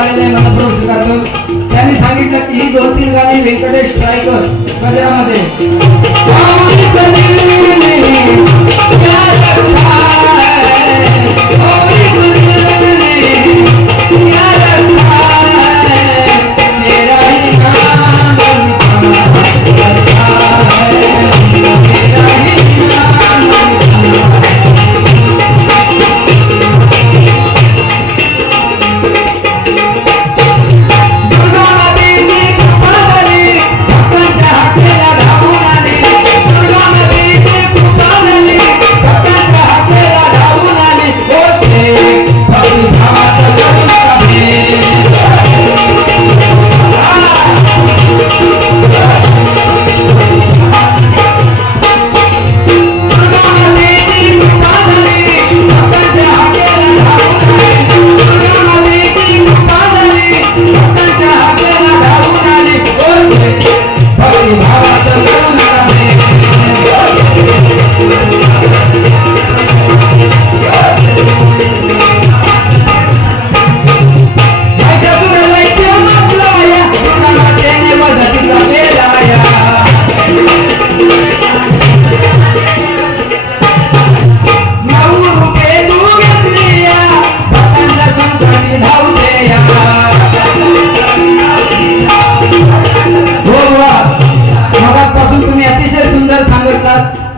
आलेले आहे मनपूर्वक स्वीकारतो। त्यांनी सांगितलं की ही 2-3 गाणी व्यंकटेश ट्रायकर गजरामध्ये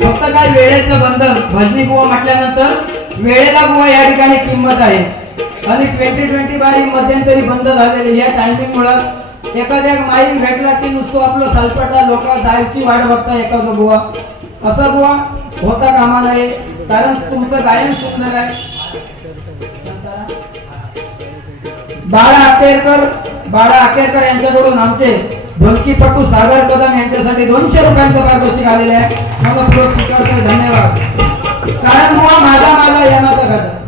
फक्त काय वेळेचं बंधन भजनी बुवा म्हटल्यानंतर वेळेला बुवा या ठिकाणी किंमत आहे आणि 2020 बारी मध्यंतरी बंद झालेली या टायमिंग मुळे एखाद्या माईक भेटला की नुसतं आपलं सालपटा लोक जायची वाट बघता एखादं बुवा असा बुवा होता कामा नये कारण तुमचं गायन सुटणार आहे। बाळा आकेरकर यांच्याकडून आमचे ढोलकीपटू सागर कदम यांच्यासाठी 200 रुपयांचं पारितोषिक आलेले आहे। मला पूर्वक स्वीकारतो, धन्यवाद। कारण माझा यमाचा गजर